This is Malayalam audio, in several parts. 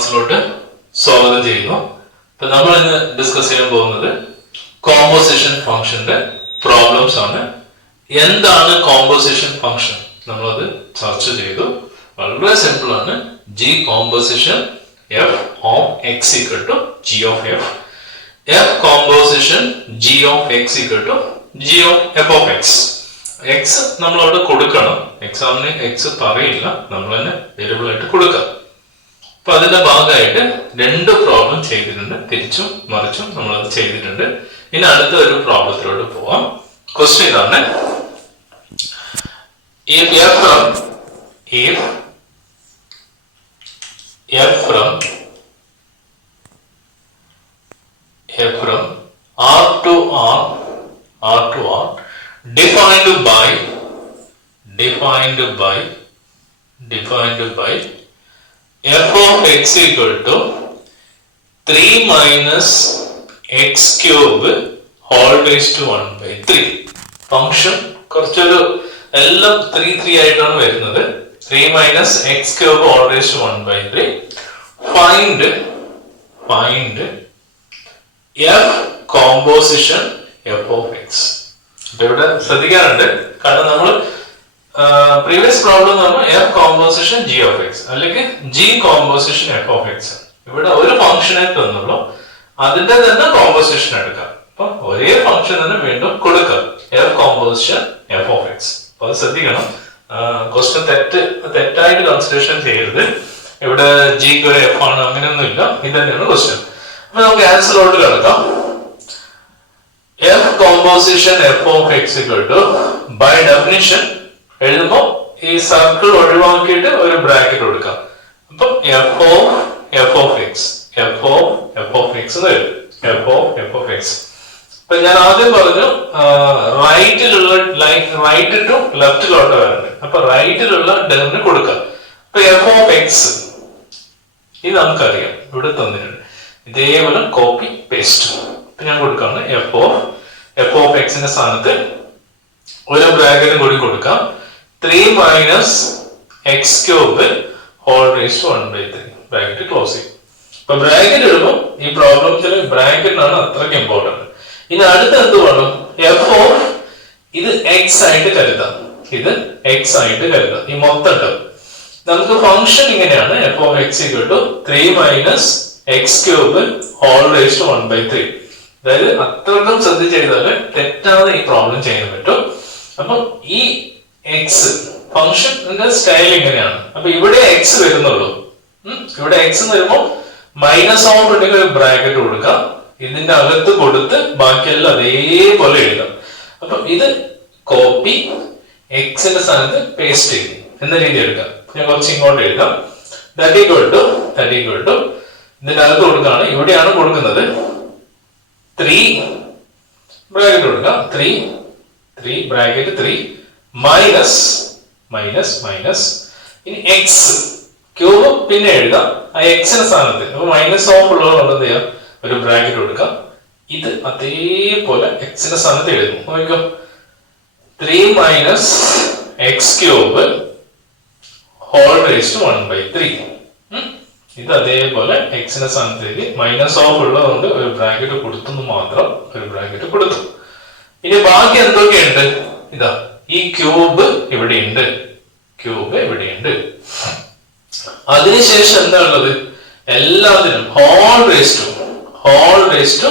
ക്ലാസ്സിലോട്ട് സ്വാഗതം ചെയ്യുന്നു. ഇപ്പൊ നമ്മൾ ഇന്ന് ഡിസ്കസ് ചെയ്യാൻ പോകുന്നത് കോമ്പോസിഷൻ ഫംഗ്ഷന്റെ പ്രോബ്ലംസ് ആണ്. എന്താണ് കോമ്പോസിഷൻ ഫംഗ്ഷൻ? നമ്മളത് ചർച്ച ചെയ്തു. വളരെ സിമ്പിൾ ആണ്. G composition F of X equal to G of F, F composition G of X equal to G of F of X. X നമ്മൾ അവിടെ കൊടുക്കണം. എക്സാമിന് എക്സ് പറയില്ല, നമ്മൾ തന്നെ വേരിയബിൾ ആയിട്ട് കൊടുക്കാം. അപ്പൊ അതിന്റെ ഭാഗമായിട്ട് രണ്ട് പ്രോബ്ലം ചെയ്തിട്ടുണ്ട്, തിരിച്ചും മറിച്ചും നമ്മളത് ചെയ്തിട്ടുണ്ട്. ഇനി അടുത്ത ഒരു പ്രോബ്ലത്തിലോട്ട് പോവാം. ക്വസ്റ്റ്യൻ ഇതാണ്: if from R to R defined by f of x equal to 3 minus x cube whole raised to 1 by 3. Function കുറച്ചൊരു എല്ലാം 3 ആയിട്ടാണ് വരുന്നത്. 3 minus x cube whole raised to 1 by 3. Find f composition f of x. ഇവിടെ ശ്രദ്ധിക്കാറുണ്ട്, കാരണം നമ്മൾ പ്രീവിയസ് പ്രോബ്ലം നമ്മൾ F composition G of X അല്ലെങ്കിൽ G composition F of X. ഇവിടെ ഒരു ഫംഗ്ഷനെ തന്നുള്ളൂ, അതിന്റെ തന്നെ കോമ്പോസിഷൻ എടുക്കാം. അപ്പൊ ഒരേ ഫംഗ്ഷൻ തന്നെ വീണ്ടും കൊടുക്കാം, F composition F of X. അപ്പൊ അത് ശ്രദ്ധിക്കണം. ക്വസ്റ്റ്യൻ തെറ്റായിട്ട് കൺസിഡറേഷൻ ചെയ്യരുത്. ഇവിടെ ജിക്ക് ഒരു എഫ് ആണ് അങ്ങനെയൊന്നും ഇല്ല, ഇത് തന്നെയാണ് ക്വസ്റ്റ്യൻ. അപ്പൊ നമുക്ക് ആൻസറിലോട്ട് കിടക്കാം. F composition F of X equal to, by definition എഴുതുമ്പോൾ ഈ സർക്കിൾ ഒഴിവാക്കിയിട്ട് ഒരു ബ്രാക്കറ്റ് കൊടുക്കാം. അപ്പം എഫ് ഓഫ് എക്സ് എന്ന് വരും. F of X. അപ്പൊ ഞാൻ ആദ്യം പറഞ്ഞു റൈറ്റിലുള്ള റൈറ്റ് ടു ലെഫ്റ്റിലോട്ട് വരണ്ട്. അപ്പൊ റൈറ്റിലുള്ള ടേമിന് കൊടുക്കാം. അപ്പൊ എഫ് ഓഫ് എക്സ് ഇത് നമുക്കറിയാം, ഇവിടെ തന്നിട്ടുണ്ട്. ഇതേപോലെ കോപ്പി പേസ്റ്റ്. അപ്പൊ ഞാൻ കൊടുക്കാണ് എഫ് ഓഫ് എക്സിന്റെ സ്ഥാനത്ത് ഒരു ബ്രാക്കറ്റും കൂടി കൊടുക്കാം. 3 minus x cube whole raised to 1 by 3. Bracket close ചെയ്യും. അപ്പൊ ബ്രാക്കറ്റ് ഇടുമ്പോൾ ഈ പ്രോബ്ലംസിൽ ബ്രാക്കറ്റിനാണ് അത്രയ്ക്ക് ഇമ്പോർട്ടന്റ്. ഇനി അടുത്ത് എന്ത് വേണം? എഫ് ഓഫ് ഇത് എക്സ് ആയിട്ട് കരുതാം, ഈ മൊത്തം ടേം. നമുക്ക് ഫംഗ്ഷൻ ഇങ്ങനെയാണ്: F of X equal to 3 minus x cube whole raised to 1 by 3. അതായത് അത്രക്കും ശ്രദ്ധിച്ചെഴുതാല് തെറ്റാതെ ഈ പ്രോബ്ലം ചെയ്യാൻ പറ്റും. അപ്പൊ ഈ എക്സ് ഫംഗ്ഷന്റെ സ്റ്റൈൽ ഇങ്ങനെയാണ്. അപ്പൊ ഇവിടെ എക്സ് വരുന്നുള്ളൂ. ഇവിടെ എക്സ് വരുമ്പോൾ മൈനസ് ഓഫ് ഉണ്ടെങ്കിൽ ഒരു ബ്രാക്കറ്റ് കൊടുക്കാം, ഇതിന്റെ അകത്ത് കൊടുത്ത് ബാക്കിയെല്ലാം അതേപോലെ എഴുതാം. അപ്പൊ ഇത് കോപ്പി എക്സിന്റെ സ്ഥാനത്ത് പേസ്റ്റ് ചെയ്യും എന്ന രീതി എടുക്കാം. ഞാൻ കുറച്ച് ഇങ്ങോട്ട് എഴുതാം. ദാറ്റ് ഈക്വൽ ടു ഇതിന്റെ അകത്ത് കൊടുക്കുകയാണ്. ഇവിടെയാണ് കൊടുക്കുന്നത്. 3 ബ്രാക്കറ്റ് കൊടുക്കാം. 3 ബ്രാക്കറ്റ് 3 മൈനസ് ഇനി എക്സ് ക്യൂബ് പിന്നെ എഴുതാം ആ എക്സിന്റെ സ്ഥാനത്ത്. അപ്പൊ മൈനസ് ഓഫ് ഉള്ളത് കൊണ്ട് എന്ത് ചെയ്യാം, ഒരു ബ്രാക്കറ്റ് കൊടുക്കാം. ഇത് അതേപോലെ എക്സിന്റെ സ്ഥാനത്ത് എഴുതും. നോക്കിക്കോ, 3 minus x cube whole raised to 1 by 3. ഇത് അതേപോലെ എക്സിന്റെ സ്ഥാനത്ത് എഴുതി. മൈനസ് ഓഫ് ഉള്ളത് കൊണ്ട് ഒരു ബ്രാക്കറ്റ് കൊടുത്തു മാത്രം, ഒരു ബ്രാക്കറ്റ് കൊടുത്തു. ഇനി ബാക്കി എന്തൊക്കെയുണ്ട്? ഇതാ ഈ ക്യൂബ് ഇവിടെയുണ്ട്. അതിനുശേഷം എന്താ ഉള്ളത്? എല്ലാത്തിനും whole raised to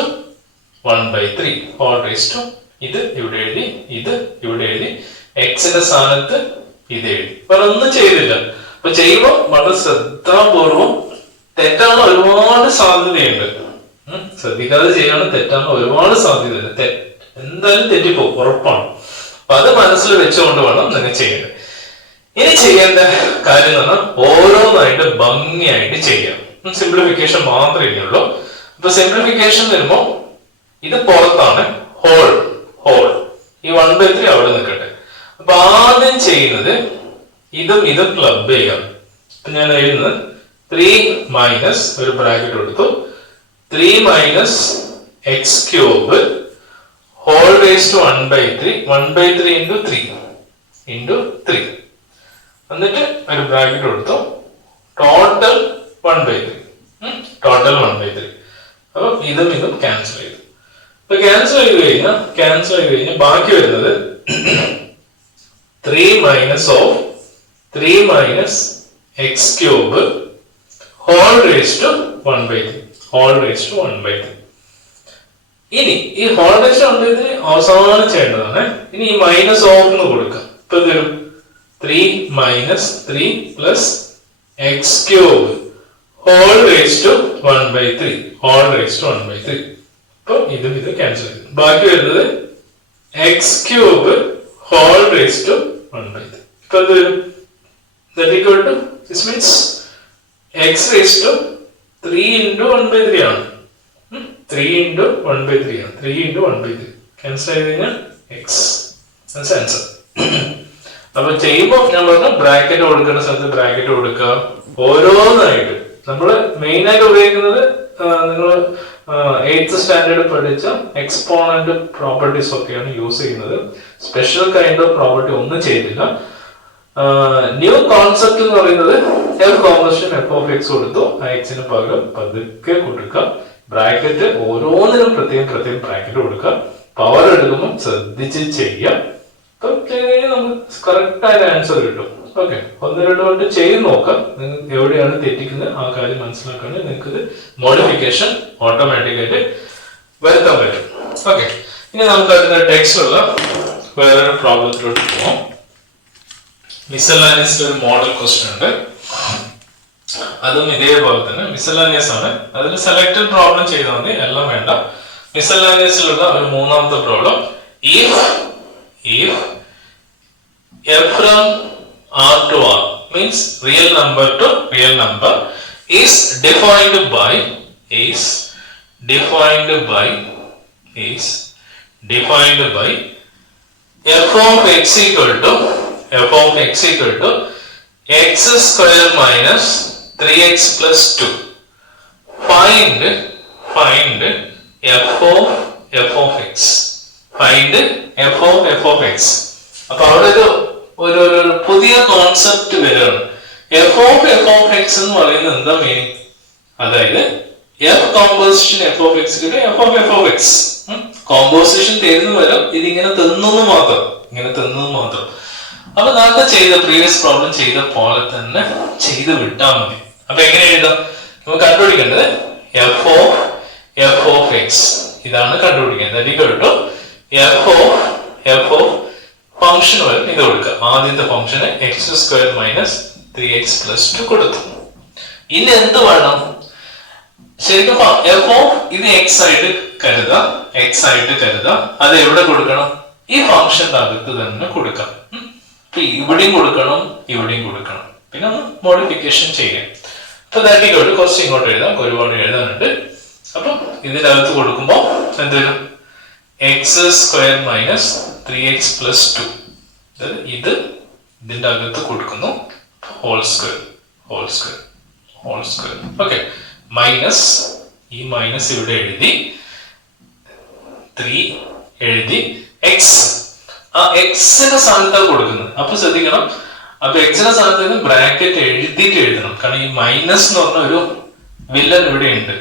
1 by 3. Whole raised to ഇത് ഇവിടെ എഴുതി, ഇത് ഇവിടെ എഴുതി, എക്സിന്റെ സ്ഥാനത്ത് ഇത് എഴുതി. വേറെ ഒന്നും ചെയ്തില്ല. അപ്പൊ ചെയ്യുമ്പോൾ വളരെ ശ്രദ്ധാപൂർവം തെറ്റാനുള്ള ഒരുപാട് സാധ്യതയുണ്ട്. ശ്രദ്ധിക്കാതെ ചെയ്യാണ് തെറ്റാനുള്ള ഒരുപാട് സാധ്യതയുണ്ട്. എന്തായാലും തെറ്റിപ്പോകും, ഉറപ്പാണ്. അപ്പൊ അത് മനസ്സിൽ വെച്ചുകൊണ്ട് വേണം നിങ്ങൾ ചെയ്യേണ്ടത്. ഇനി ചെയ്യേണ്ട കാര്യം എന്ന് പറഞ്ഞാൽ ഓരോന്നായിട്ട് ഭംഗിയായിട്ട് ചെയ്യാം. സിംപ്ലിഫിക്കേഷൻ മാത്രമേ ഇനിയുള്ളൂ. അപ്പൊ സിംപ്ലിഫിക്കേഷൻ വരുമ്പോ ഇത് പുറത്താണ്, ഹോൾ ഈ 1 by 3 അവിടെ നിൽക്കട്ടെ. അപ്പൊ ആദ്യം ചെയ്യുന്നത് ഇതും ക്ലബ് ചെയ്യാം. അപ്പൊ ഞാൻ എഴുതുന്നത് 3 മൈനസ് ഒരു ബ്രാക്കറ്റ് കൊടുത്തു, 3 minus x cube whole raised to 1 by 3. 1 by 3 into 3 എന്നിട്ട് ഒരു ബ്രാക്കറ്റ് കൊടുത്തു, ടോട്ടൽ 1 by 3. ടോട്ടൽ 1/3. അപ്പൊ ഇതും ക്യാൻസൽ ചെയ്തു. അപ്പൊ ക്യാൻസൽ ചെയ്ത് കഴിഞ്ഞാൽ ബാക്കി വരുന്നത് 3 minus x cube whole raised to 1/3. ഇനി ഈ ഹോൾ റേസ്റ്റ് 1/3 അവസാനം ചെയ്യേണ്ടതാണ്. ഇനി ഈ മൈനസ് ഓഫ് എന്ന് കൊടുക്കാം. ഇപ്പൊ തരും 3 minus 3 plus x cube whole raised to 1/3. അപ്പൊ ഇതും ക്യാൻസൽ ചെയ്തു. ബാക്കി വരുന്നത് x cube whole raised to 1/3. ഇപ്പൊ എന്ത് വരും? That equal to, this means x raised to 3 into 1/3 ആണ്. 3 into 1/3 ആണ്. 3 into 1/3 ക്യാൻസൽ ചെയ്ത് കഴിഞ്ഞാൽ x. That's answer. അപ്പൊ ചെയ്യുമ്പോൾ ഞാൻ പറഞ്ഞു ബ്രാക്കറ്റ് കൊടുക്കുന്ന സ്ഥലത്ത് ബ്രാക്കറ്റ് കൊടുക്കുക. ഓരോന്നായിട്ട് നമ്മൾ മെയിൻ ആയിട്ട് ഉപയോഗിക്കുന്നത് നിങ്ങൾ 8th സ്റ്റാൻഡേർഡ് പഠിച്ച എക്സ്പോണന്റ് പ്രോപ്പർട്ടീസ് ഒക്കെയാണ് യൂസ് ചെയ്യുന്നത്. സ്പെഷ്യൽ കൈൻഡ് ഓഫ് പ്രോപ്പർട്ടി ഒന്നും ചെയ്തില്ല. ന്യൂ കോൺസെപ്റ്റ് എന്ന് പറയുന്നത് f composition f of x കൊടുത്തു, എക്സിന് പകരം പതുക്കെ കൊടുക്കുക. ബ്രാക്കറ്റ് ഓരോന്നിനും പ്രത്യേകം ബ്രാക്കറ്റ് കൊടുക്കുക. പവർ എടുക്കുമ്പോൾ ശ്രദ്ധിച്ച് ചെയ്യാം. അപ്പൊ നമുക്ക് കറക്റ്റ് ആയ ആൻസർ കിട്ടും. ഓക്കെ, 1-2 വട്ടം ചെയ്ത് നോക്കാം. നിങ്ങൾ എവിടെയാണ് തെറ്റിക്കുന്നത് ആ കാര്യം മനസ്സിലാക്കുകയാണെങ്കിൽ നിങ്ങൾക്ക് ഇത് മോഡിഫിക്കേഷൻ ഓട്ടോമാറ്റിക്കായിട്ട് വരുത്താൻ പറ്റും. ഓക്കെ, ഇനി നമുക്ക് അതിന്റെ ടെക്സ്റ്റിലുള്ള വേറൊരു പ്രോബ്ലത്തിലോട്ട് പോവാം. മിസലാനിയസിൽ ഒരു മോഡൽ ക്വസ്റ്റ്യൻ ഉണ്ട്. അതും ഇതേപോലെ തന്നെ മിസലാനിയസ് ആണ്. അതിൽ സെലക്ടഡ് പ്രോബ്ലം ചെയ്താൽ മതി, എല്ലാം വേണ്ട. മിസലാനിയസിലുള്ള ഒരു മൂന്നാമത്തെ problem, if f from R to R means real number to real number is defined by f of x equal to x square minus 3x plus 2. Find f of x. അപ്പൊ അവിടെ ഒരു പുതിയ കോൺസെപ്റ്റ് വരികയാണ്. f of x എന്ന് പറയുന്നത് എന്താ മീനിങ്? അതായത് f composition f of x composition തരുന്ന വരും ഇതിങ്ങനെ തിന്നുന്നു മാത്രം. അപ്പൊ നേരത്തെ ചെയ്ത പ്രീവിയസ് പ്രോബ്ലം ചെയ്ത പോലെ തന്നെ ചെയ്ത് വിട്ടാൽ മതി. അപ്പൊ എങ്ങനെ എഴുതാം? നമുക്ക് കണ്ടുപിടിക്കേണ്ടത് f of x ഇതാണ് കണ്ടുപിടിക്കേണ്ടത്. f of ഫംഗ്ഷൻ വരും ഇത് കൊടുക്കുക. ആദ്യത്തെ ഫംഗ്ഷന് x square minus 3x plus 2 കൊടുത്തു. ഇനി എന്ത് വേണം? ശരിക്കും f of ഇത് x ആയിട്ട് കരുതാം. അത് എവിടെ കൊടുക്കണം? ഈ ഫംഗ്ഷന്റെ അകത്ത് തന്നെ കൊടുക്കാം. ഇവിടെയും കൊടുക്കണം. പിന്നെ ഒന്ന് മോഡിഫിക്കേഷൻ ചെയ്യാം. അപ്പൊ ദാറ്റ് കുറച്ച് ഇങ്ങോട്ട് എഴുതാം, ഒരുപാട് എഴുതാനുണ്ട്. അപ്പൊ ഇതിന്റെ അകത്ത് കൊടുക്കുമ്പോൾ എന്തുവരും? x square minus 3x plus 2. ഇത് ഇതിന്റെ അകത്ത് കൊടുക്കുന്നു. Whole square. ഓക്കെ, മൈനസ് ഈ മൈനസ് ഇവിടെ എഴുതി, 3 എഴുതി, x ആ എക്സിന്റെ സ്ഥാനത്താണ് കൊടുക്കുന്നത്. അപ്പൊ ശ്രദ്ധിക്കണം, അപ്പൊ എക്സിന്റെ സ്ഥാനത്ത് ബ്രാക്കറ്റ് എഴുതിയിട്ട് എഴുതണം. കാരണം ഈ മൈനസ് എന്ന് പറഞ്ഞ ഒരു വില്ലൻ ഇവിടെ ഉണ്ട്.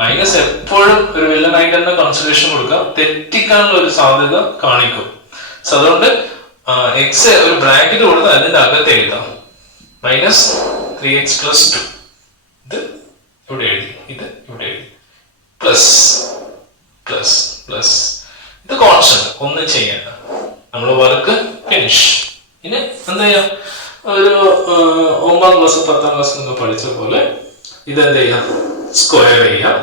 മൈനസ് എപ്പോഴും ഒരു വില്ലനായിട്ട് തന്നെ കൺസിഡറേഷൻ കൊടുക്കുക. തെറ്റിക്കാനുള്ള ഒരു സാധ്യത കാണിക്കും. സോ അതുകൊണ്ട് എക്സ് ഒരു ബ്രാക്കറ്റ് കൊടുത്ത് അതിന്റെ അകത്ത് എഴുതാം. മൈനസ് 3x plus 2 ഇത് ഇവിടെ എഴുതി, പ്ലസ് ഇത് കോൺസ്റ്റന്റ്. ഒന്നും ചെയ്യണ്ട, നമ്മൾ വർക്ക് ഫിനിഷ്. ഇനി എന്താ ചെയ്യാം? ഒരു 9ാം ക്ലാസ് 10ാം ക്ലാസ് പഠിച്ച പോലെ ഇതെന്ത് ചെയ്യാം? സ്ക്വയർ ചെയ്യാം,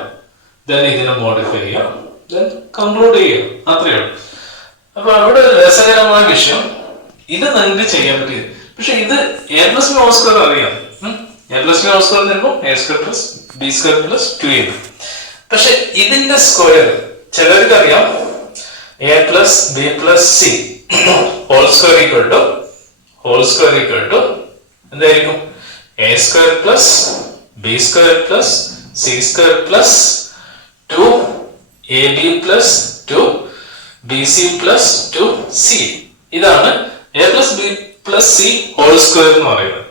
ഇതിനെ മോഡിഫൈ ചെയ്യാം, കൺക്ലൂഡ് ചെയ്യാം. അത്രയേ ഉള്ളൂ. അപ്പൊ അവിടെ രസകരമായ വിഷയം ഇത് നിങ്ങൾക്ക് ചെയ്യാൻ പറ്റിയത്. പക്ഷെ ഇത് a+b² അറിയാം. a+b² തരുമ്പോൾ a² plus b² plus 2ab. പക്ഷെ ഇതിന്റെ സ്ക്വയർ ചിലർക്ക് അറിയാം. a plus b plus c whole square equal to എന്തായിരിക്കും? a² plus b² plus c² plus 2ab plus 2bc plus 2c. ഇതാണ് a plus b plus c whole square എന്ന് പറയുന്നത്.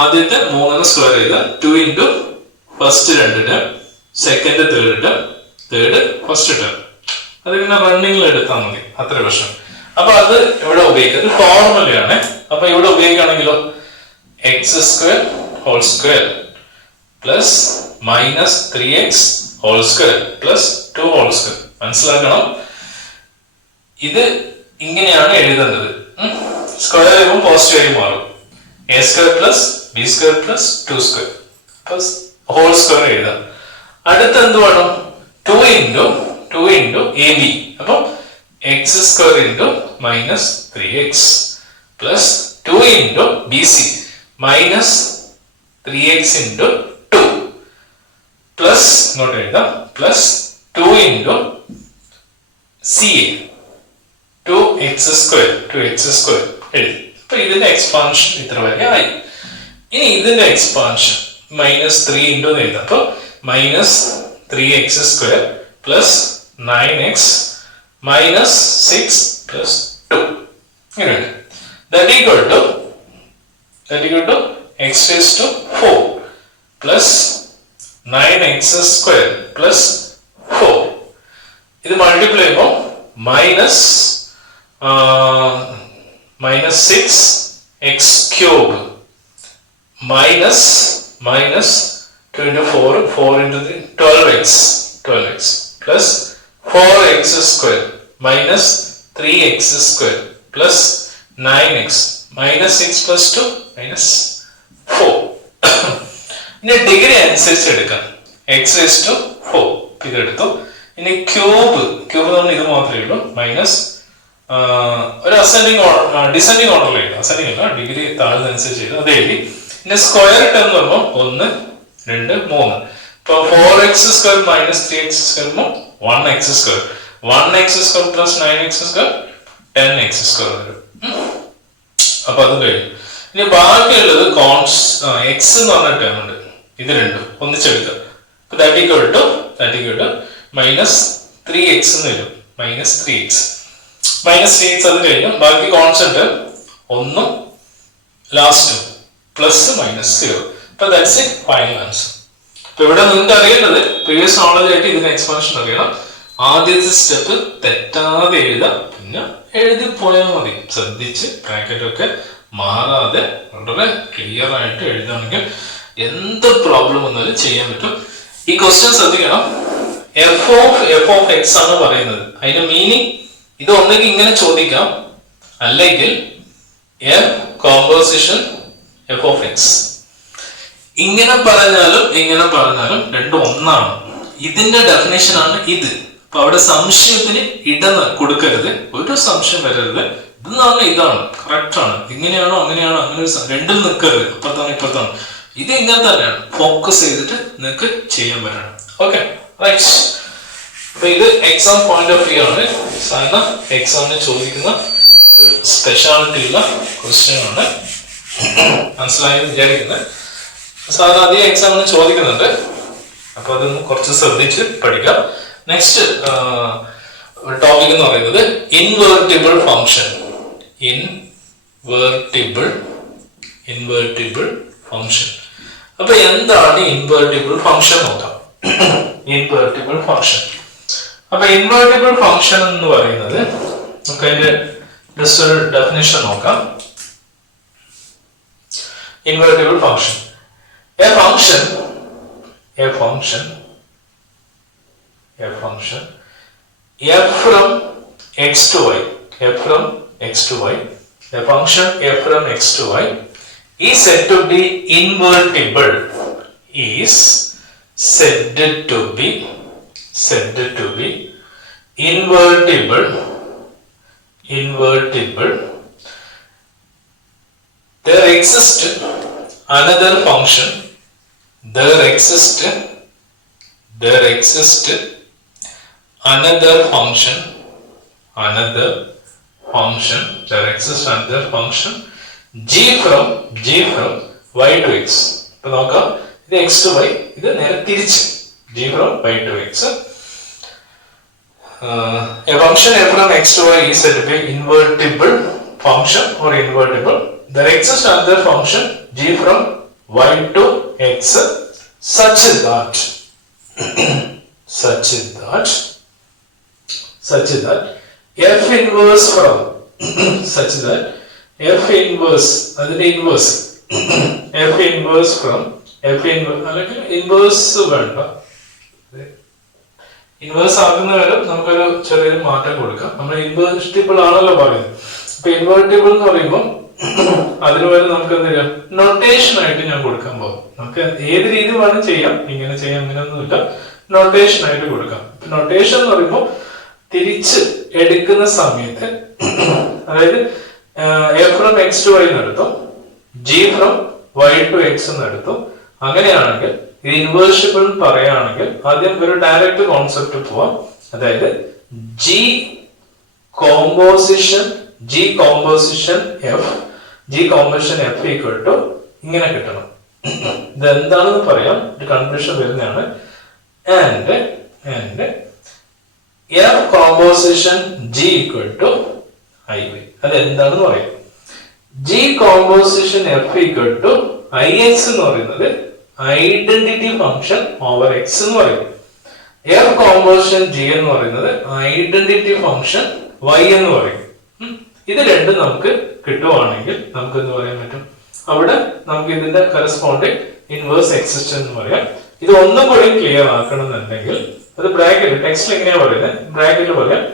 ആദ്യത്തെ 3 സ്ക്വയർ ചെയ്താൽ 2 into first 2 term, second 3rd term, third first term. അതിങ്ങനെ റണ്ണിങ്ങിൽ എടുത്താൽ മതി, അത്ര പ്രശ്നം. അപ്പൊ അത് ഇവിടെ ഉപയോഗിക്കുന്നത് ഫോർമുലയാണ്. അപ്പൊ ഇവിടെ ഉപയോഗിക്കുകയാണെങ്കിലോ x² whole square plus minus 3x whole square plus 2 whole square. മനസ്സിലാക്കണം, ഇത് ഇങ്ങനെയാണ് എഴുതേണ്ടത്. സ്ക്വയർ ചെയ്യുമ്പോൾ പോസിറ്റീവ് ആയി മാറും. a² plus b² plus 2² plus whole square എഴുതാം. അടുത്ത എന്ത് വേണം? 2 ഇൻറ്റു ab. അപ്പം x² into minus 3x plus 2 into bc minus 3x into 2 plus ഇങ്ങോട്ട് എഴുതാം പ്ലസ് 2 ഇൻറ്റു ca 2x² എഴുതി. അപ്പൊ ഇതിന്റെ എക്സ്പാൻഷൻ ഇത്ര വരെ ആയി. ഇനി ഇതിന്റെ എക്സ്പാൻഷൻ മൈനസ് 3 ഇൻറ്റു എഴുതാം. അപ്പൊ minus 3x² plus 9x minus 6 plus 2 ഇങ്ങനെയുണ്ട്. That equal to x raised to 4 plus 9x² plus 4. ഇത് മൾട്ടിപ്ലൈ ചെയ്യുമ്പോൾ minus 6x³ minus 2 into 4 into 3 12x plus 4x² minus 3x² plus 9x minus 6 plus 2 minus 4. ഇനി ഡിഗ്രി അനുസരിച്ച് എടുക്കാം. x raised to 4 ഇതെടുത്തു. ഇനി ക്യൂബ് നമ്മൾ ഇത് മാത്രമേ ഉള്ളൂ. മൈനസ് ഒരു ഡിസെൻഡിങ് ഓർഡറിൽ എഴുതാം. അസെൻഡിങ് അല്ല, ഡിഗ്രി താഴ്ന്നനുസരിച്ച് എഴുതാം. അത് എഴുതി. ഇനി സ്ക്വയർ ടേം എന്ന് പറയുമ്പോൾ 1 2 3. ഇപ്പൊ 4x² minus 3x² 1x². 1x² plus 9x² 10x² വരും. അപ്പൊ അത് കഴിഞ്ഞു. ഇനി ബാക്കിയുള്ളത് എക്സ് എന്ന് പറഞ്ഞ ടേം ഉണ്ട്. ഇത് രണ്ടും ഒന്നിച്ചെടുക്കുക. അപ്പൊ that equal to minus 3x എന്ന് വരും. മൈനസ് 3x അത് കഴിഞ്ഞു. ബാക്കി കോൺസ്റ്റന്റ് 1 ലാസ്റ്റും പ്ലസ് മൈനസ് 0. അപ്പൊ ദാറ്റ്സ് ഇറ്റ്, ഫൈനൽ ആൻസർ. അപ്പൊ ഇവിടെ നിങ്ങൾക്ക് അറിയേണ്ടത് പ്രീവിയസ് നോളജ് ആയിട്ട് ഇതിന് എക്സ്പാൻഷൻ അറിയണം. ആദ്യത്തെ സ്റ്റെപ്പ് തെറ്റാതെ എഴുതാം, പിന്നെ എഴുതി പോയാൽ മതി. ശ്രദ്ധിച്ച് ബ്രാക്കറ്റ് ഒക്കെ മാറാതെ വളരെ ക്ലിയർ ആയിട്ട് എഴുതുകയാണെങ്കിൽ എന്ത് പ്രോബ്ലം വന്നാലും ചെയ്യാൻ പറ്റും. ഈ ക്വസ്റ്റ്യൻ ശ്രദ്ധിക്കണം. f of x ആണ് പറയുന്നത്. അതിന്റെ മീനിങ് ഇത് ഒന്നെങ്കിൽ ഇങ്ങനെ ചോദിക്കാം, അല്ലെങ്കിൽ f composition f of x. ഇങ്ങനെ പറഞ്ഞാലും രണ്ടും ഒന്നാണ്. ഇതിന്റെ ഡെഫിനേഷൻ ആണ് ഇത്. അപ്പൊ അവിടെ സംശയത്തിന് ഇടം കൊടുക്കരുത്, ഒരു സംശയം വരരുത്. ഇതെന്ന് ഇതാണ് കറക്റ്റ് ആണ്, ഇങ്ങനെയാണോ അങ്ങനെയാണോ അങ്ങനെ രണ്ടിൽ നിൽക്കരുത്, ഇപ്പുറത്താണ്. ഇത് ഇങ്ങനെ തന്നെയാണ്. ഫോക്കസ് ചെയ്തിട്ട് നിങ്ങൾക്ക് ചെയ്യാൻ പറ്റണം. Okay, right. അപ്പൊ ഇത് എക്സാം പോയിന്റ് ഓഫ് വ്യൂ ആണ്. സാധാരണ എക്സാമിന് ചോദിക്കുന്ന ഒരു സ്പെഷ്യാലിറ്റി ഉള്ള ക്വസ്റ്റ്യൻ ആണ്. മനസ്സിലായെന്ന് വിചാരിക്കുന്നത്. സാധാരണ അധികം എക്സാമിന് ചോദിക്കുന്നുണ്ട്. അപ്പൊ അതൊന്ന് കുറച്ച് ശ്രദ്ധിച്ച് പഠിക്കാം. നെക്സ്റ്റ് ടോപ്പിക് എന്ന് പറയുന്നത് ഇൻവേർട്ടിബിൾ ഫംഗ്ഷൻ. Invertible function. അപ്പൊ എന്താണ് ഇൻവേർട്ടിബിൾ ഫംഗ്ഷൻ നോക്കാം. Invertible function. അപ്പൊ ഇൻവേർട്ടിബിൾ ഫംഗ്ഷൻ എന്ന് പറയുന്നത് നമുക്ക് അതിന്റെ ജസ്റ്റ് ഒരു ഡെഫിനിഷൻ നോക്കാം. Invertible function. A function f from x to y, a function f from x to y is said to be invertible. Invertible. There exists another function. There exists another function. G from y to x. ഇപ്പൊ നോക്കാം, ഇത് x to y, ഇത് നേരെ തിരിച്ച് g from y to x. A function f from x to y is said to be invertible function or invertible. There exists another function g from y to x such that such that f inverse from such that f inverse അതിന്റെ inverse f inverse from f inverse അല്ലെങ്കിൽ inverse വേണ്ട, ഇൻവേഴ്സ് ആക്കുന്ന വരെ നമുക്കൊരു ചെറിയൊരു മാറ്റം കൊടുക്കാം. നമ്മൾ ഇൻവേർട്ടിബിൾ ആണല്ലോ പറയുന്നത്. അപ്പൊ ഇൻവേർട്ടിബിൾ എന്ന് പറയുമ്പോൾ അതിന് വരെ നമുക്ക് എന്ത് ചെയ്യാം, നൊട്ടേഷൻ ആയിട്ട് ഞാൻ കൊടുക്കാൻ പോകും. നമുക്ക് ഏത് രീതി വേണം ചെയ്യാം, ഇങ്ങനെ ചെയ്യാം, അങ്ങനെയൊന്നുമില്ല, നൊട്ടേഷൻ ആയിട്ട് കൊടുക്കാം. നൊട്ടേഷൻ എന്ന് പറയുമ്പോൾ തിരിച്ച് എടുക്കുന്ന സമയത്ത്, അതായത് A from X to Y എന്നെടുത്തു, G from Y to X എന്നെടുത്തു. അങ്ങനെയാണെങ്കിൽ ഇൻവേർസിബിൾ പറയുകയാണെങ്കിൽ ആദ്യം ഒരു ഡയറക്റ്റ് കോൺസെപ്റ്റ് പോവാം. അതായത് G composition F equal to ഇങ്ങനെ കിട്ടണം. ഇത് എന്താണെന്ന് പറയാം, ഒരു കൺഫ്യൂഷൻ വരുന്നതാണ്. And F composition G equal to I Y, അത് എന്താണെന്ന് പറയാം. G composition F equal to I X എന്ന് പറയുന്നത് ഐഡന്റിറ്റി ഫംഗ്ഷൻ ഓവർ എക്സ് എന്ന് പറയും. എഫ് കോമ്പോസിഷൻ ജി എന്ന് പറയുന്നത് ഐഡന്റിറ്റി ഫംഗ്ഷൻ വൈ എന്ന് പറയും. ഇത് രണ്ടും നമുക്ക് കിട്ടുവാണെങ്കിൽ നമുക്ക് എന്ത് പറയാൻ പറ്റും, അവിടെ നമുക്ക് ഇതിന്റെ കറസ്പോണ്ടിങ് ഇൻവേഴ്സ് എക്സിസ്റ്റ് എന്ന് പറയാം. ഇത് ഒന്നും കൂടി ക്ലിയർ ആക്കണം എന്നുണ്ടെങ്കിൽ അത് ബ്രാക്കറ്റ് ടെക്സ്റ്റിൽ എങ്ങനെയാ പറയുന്നത്, ബ്രാക്കറ്റിൽ പറയാം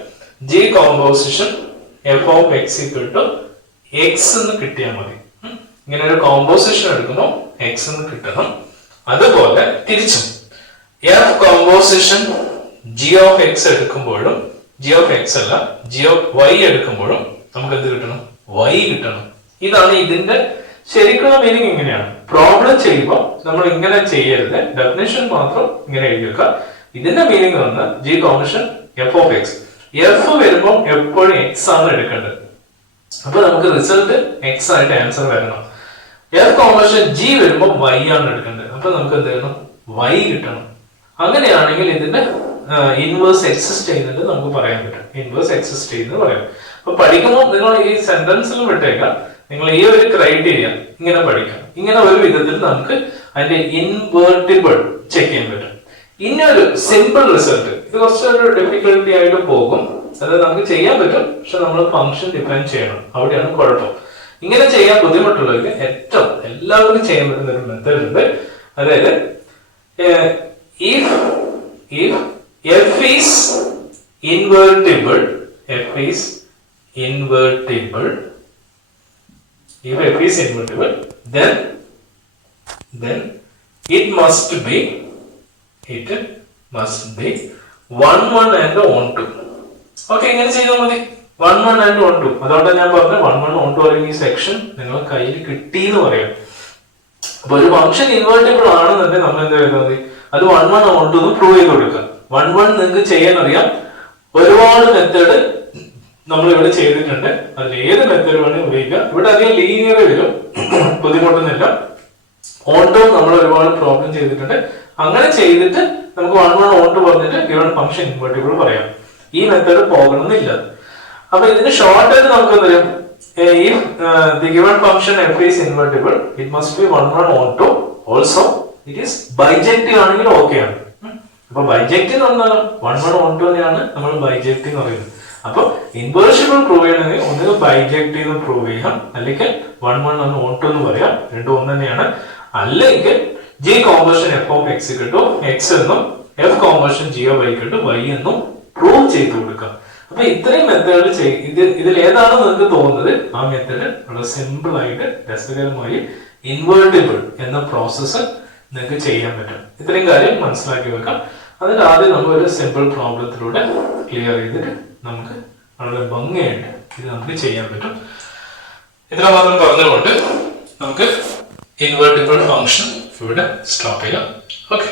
G composition F of X equal to x എന്ന് കിട്ടിയാൽ മതി. ഇങ്ങനെ ഒരു കോമ്പോസിഷൻ എടുക്കുമ്പോൾ എക്സ് എന്ന് കിട്ടണം. അതുപോലെ തിരിച്ചും F composition G of X എടുക്കുമ്പോഴും, ജി ഓഫ് എക്സ് അല്ല ജി ഓഫ് വൈ എടുക്കുമ്പോഴും നമുക്ക് എന്ത് കിട്ടണം, വൈ കിട്ടണം. ഇതാണ് ഇതിന്റെ ശരിക്കുള്ള മീനിങ്. ഇങ്ങനെയാണ് പ്രോബ്ലം ചെയ്യുമ്പോൾ നമ്മൾ ഇങ്ങനെ ചെയ്യരുത്, ഡെഫിനിഷൻ മാത്രം ഇങ്ങനെ എഴുതി വെക്കുക. ഇതിന്റെ മീനിങ് വന്ന് G composition F of X, F വരുമ്പോൾ എപ്പോഴും എക്സ് ആണ് എടുക്കേണ്ടത്. അപ്പൊ നമുക്ക് റിസൾട്ട് എക്സ് ആയിട്ട് ആൻസർ വരണം. എഫ് കോമ്പോസിഷൻ ജി വരുമ്പോൾ വൈ ആണ് എടുക്കേണ്ടത്. അപ്പൊ നമുക്ക് എന്ത് ചെയ്യണം, വൈ കിട്ടണം. അങ്ങനെയാണെങ്കിൽ ഇതിന്റെ ഇൻവേഴ്സ് എക്സിസ്റ്റ് ചെയ്യുന്നുണ്ട് നമുക്ക് പറയാൻ പറ്റും, ഇൻവേഴ്സ് എക്സിസ്റ്റ് ചെയ്യുന്നത് പറയാം. അപ്പൊ പഠിക്കുമ്പോൾ നിങ്ങൾ ഈ സെന്റൻസിൽ വിട്ടേക്കാം, നിങ്ങൾ ഈ ഒരു ക്രൈറ്റീരിയ ഇങ്ങനെ പഠിക്കാം. ഇങ്ങനെ ഒരു വിധത്തിൽ നമുക്ക് അതിന്റെ ഇൻവേർട്ടിബിൾ ചെക്ക് ചെയ്യാൻ പറ്റും. ഇനിയൊരു സിമ്പിൾ റിസൾട്ട്, ഇത് കുറച്ചൊരു ഡിഫിക്കൽട്ടി ആയിട്ട് പോകും, അത് നമുക്ക് ചെയ്യാൻ പറ്റും, പക്ഷെ നമ്മൾ ഫംഗ്ഷൻ ഡിഫൈൻ ചെയ്യണം, അവിടെയാണ് കുഴപ്പം. ഇങ്ങനെ ചെയ്യാൻ ബുദ്ധിമുട്ടുള്ളവർക്ക് ഏറ്റവും എല്ലാവർക്കും ചെയ്യാൻ പറ്റുന്ന ഒരു മെത്തേഡ് ഉണ്ട്. അതായത് if f is invertible, if f is invertible, then it must be 1 1 and 1 2. Okay, ഇങ്ങനെ ചെയ്താൽ മതി. 1 1 and 1 2. അതുകൊണ്ട് ഞാൻ പറഞ്ഞു 1 1 1 2 പറയുന്ന ഈ സെക്ഷൻ നിങ്ങൾ കയ്യിൽ കിട്ടി എന്ന് പറയാം. അപ്പൊ ഒരു ഫംഗ്ഷൻ ഇൻവേർട്ടിബിൾ ആണെന്നുണ്ടെങ്കിൽ നമ്മൾ എന്താ ചെയ്താൽ മതി, അത് 1 1 1 2 എന്ന് പ്രൂവ് ചെയ്ത് കൊടുക്കുക. 1 1 നിങ്ങൾക്ക് ചെയ്യാൻ അറിയാം, ഒരുപാട് മെത്തേഡ് നമ്മൾ ഇവിടെ ചെയ്തിട്ടുണ്ട്, അതിൽ ഏത് മെത്തേഡ് വേണമെങ്കിൽ ഉപയോഗിക്കാം. ഇവിടെ അധികം ലീനിയർ വരും, ബുദ്ധിമുട്ടൊന്നുമില്ല. ഓട്ടോ നമ്മൾ ഒരുപാട് പ്രോബ്ലം ചെയ്തിട്ടുണ്ട്. അങ്ങനെ ചെയ്തിട്ട് നമുക്ക് 1 1 1 2 പറഞ്ഞിട്ട് ഗിവൺ ഫംഗ്ഷൻ ഇൻവേർട്ടിബിൾ പറയാം. ഈ മെത്തേഡ് പോകണമെന്നില്ല. അപ്പൊ ഇതിന് ഷോർട്ട് ആയിട്ട് നമുക്ക് എന്ത് ചെയ്യും, if the given function f is invertible, it must be 1 1 1 2. Also it is bijective ആണെങ്കിൽ ഓക്കെ ആണ്. അപ്പൊ ബൈജക്റ്റീവ് എന്ന് പറഞ്ഞാൽ 1 1 1 2 തന്നെയാണ് നമ്മൾ ബൈജക്റ്റീവ് എന്ന് പറയുന്നത്. അപ്പൊ ഇൻവേർസിബിൾ പ്രൂവ് ചെയ്യണമെങ്കിൽ ഒന്നുകിൽ ബൈജക്റ്റീവ് പ്രൂവ് ചെയ്യാം, അല്ലെങ്കിൽ 1 1 1 2 എന്ന് പറയാം, രണ്ടും ഒന്ന് തന്നെയാണ്. അല്ലെങ്കിൽ G composition F of x കിട്ടും എക്സ് എന്നും f composition G of y കിട്ടും വൈ എന്നും പ്രൂവ് ചെയ്ത് കൊടുക്കാം. അപ്പൊ ഇത്രയും മെത്തേഡ് ഇതിൽ ഏതാണ് നിങ്ങൾക്ക് തോന്നുന്നത്, ആ മെത്തേഡ് വളരെ സിമ്പിൾ ആയിട്ട് രസകരമായി ഇൻവേർട്ടിബിൾ എന്ന പ്രോസസ്സ് നിങ്ങൾക്ക് ചെയ്യാൻ പറ്റും. ഇത്രയും കാര്യം മനസ്സിലാക്കി വെക്കാം. അതിൽ ആദ്യം നമ്മൾ ഒരു സിമ്പിൾ പ്രോബ്ലത്തിലൂടെ ക്ലിയർ ചെയ്തിട്ട് നമുക്ക് വളരെ ഭംഗിയായിട്ട് ഇത് നമുക്ക് ചെയ്യാൻ പറ്റും. ഇത്ര മാത്രം പറഞ്ഞുകൊണ്ട് നമുക്ക് ഇൻവേർട്ടിബിൾ ഫംഗ്ഷൻ ഇവിടെ സ്റ്റോപ്പ് ചെയ്യാം. ഓക്കെ.